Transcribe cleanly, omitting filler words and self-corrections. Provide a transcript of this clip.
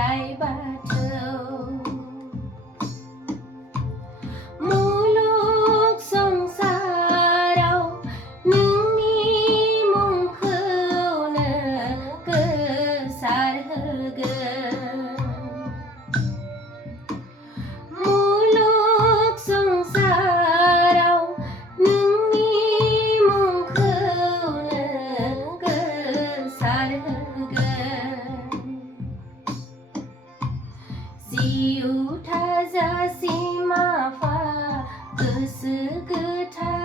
फिथाइ बाथौ मुलुग संसाराव नोंनि मुंखौनो गोसारहोगोन मुलुग संसाराव नोंनि मुंखौनो गोसारहोगोन जिउ थाजासिम आफा गोसो गोथार